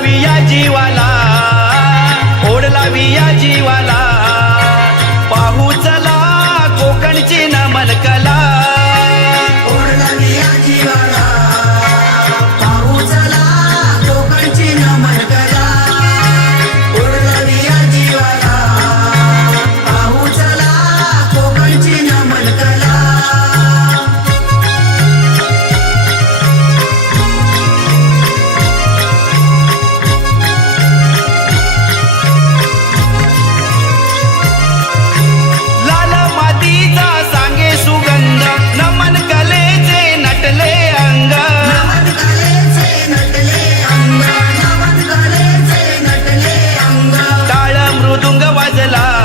लावी जीवाला ओढ विया जीवाला. पाहू चला कोकणची नमल कला. কাজে লা